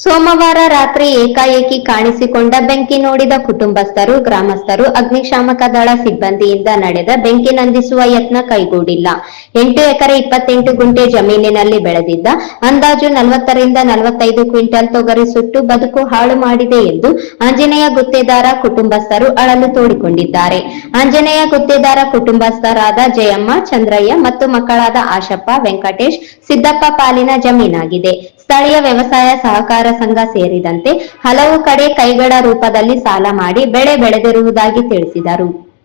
ಸೋಮವಾರ ರಾತ್ರಿ ಏಕಾಏಕಿ ಕಾಣಿಸಿಕೊಂಡ ಬೆಂಕಿ ನೋಡಿದ ಕುಟುಂಬಸ್ಥರು, ಗ್ರಾಮಸ್ಥರು, ಅಗ್ನಿಶಾಮಕ ದಳ ಸಿಬ್ಬಂದಿಯಿಂದ ನಡೆದ ಬೆಂಕಿ ನಂದಿಸುವ ಯತ್ನ ಕೈಗೂಡಿಲ್ಲ. ಎಂಟು ಎಕರೆ ಇಪ್ಪತ್ತೆಂಟು ಗುಂಟೆ ಜಮೀನಿನಲ್ಲಿ ಬೆಳೆದಿದ್ದ ಅಂದಾಜು ನಲವತ್ತರಿಂದ ನಲವತ್ತೈದು ಕ್ವಿಂಟಲ್ ತೊಗರಿ ಸುಟ್ಟು ಬದುಕು ಹಾಳು ಮಾಡಿದೆ ಎಂದು ಆಂಜನೇಯ ಗುತ್ತೇದಾರ ಕುಟುಂಬಸ್ಥರು ಅಳಲು ತೋಡಿಕೊಂಡಿದ್ದಾರೆ. ಆಂಜನೇಯ ಗುತ್ತೇದಾರ ಕುಟುಂಬಸ್ಥರಾದ ಜಯಮ್ಮ, ಚಂದ್ರಯ್ಯ ಮತ್ತು ಮಕ್ಕಳಾದ ಆಶಪ್ಪ, ವೆಂಕಟೇಶ್, ಸಿದ್ದಪ್ಪ ಪಾಲಿನ ಜಮೀನಾಗಿದೆ. ಸ್ಥಳೀಯ ವ್ಯವಸಾಯ ಸಹಕಾರ ಸಂಘ ಸೇರಿದಂತೆ ಹಲವು ಕಡೆ ಕೈಗಡ ರೂಪದಲ್ಲಿ ಸಾಲ ಮಾಡಿ ಬೆಳೆ ಬೆಳೆದಿರುವುದಾಗಿ ತಿಳಿಸಿದರು.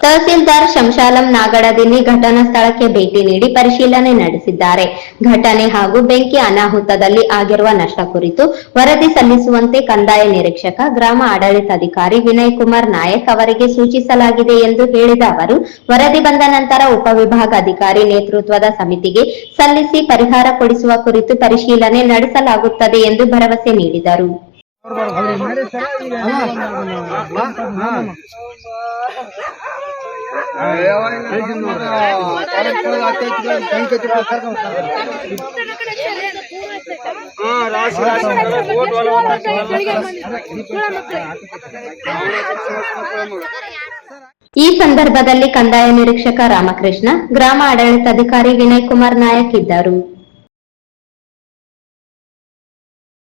ತಹಸೀಲ್ದಾರ್ ಶಂಶಾಲಂ ನಾಗಡದಿನ್ನಿ ಘಟನಾ ಸ್ಥಳಕ್ಕೆ ಭೇಟಿ ನೀಡಿ ಪರಿಶೀಲನೆ ನಡೆಸಿದ್ದಾರೆ ಘಟನೆ ಹಾಗೂ ಬೆಂಕಿ ಅನಾಹುತದಲ್ಲಿ ಆಗಿರುವ ನಷ್ಟ ಕುರಿತು ವರದಿ ಸಲ್ಲಿಸುವಂತೆ ಕಂದಾಯ ನಿರೀಕ್ಷಕ ಗ್ರಾಮ ಆಡಳಿತಾಧಿಕಾರಿ ವಿನಯ್ ಕುಮಾರ್ ನಾಯಕ್ ಅವರಿಗೆ ಸೂಚಿಸಲಾಗಿದೆ ಎಂದು ಹೇಳಿದ ಅವರು ವರದಿ ಬಂದ ನಂತರ ಉಪವಿಭಾಗಾಧಿಕಾರಿ ನೇತೃತ್ವದ ಸಮಿತಿಗೆ ಸಲ್ಲಿಸಿ ಪರಿಹಾರ ಕೊಡಿಸುವ ಕುರಿತು ಪರಿಶೀಲನೆ ನಡೆಸಲಾಗುತ್ತದೆ ಎಂದು ಭರವಸೆ ನೀಡಿದರು ಈ ಸಂದರ್ಭದಲ್ಲಿ ಕಂದಾಯ ನಿರೀಕ್ಷಕ ರಾಮಕೃಷ್ಣ ಗ್ರಾಮ ಆಡಳಿತಾಧಿಕಾರಿ ವಿನಯ್ ಕುಮಾರ್ ನಾಯಕ್ ಇದ್ದರು.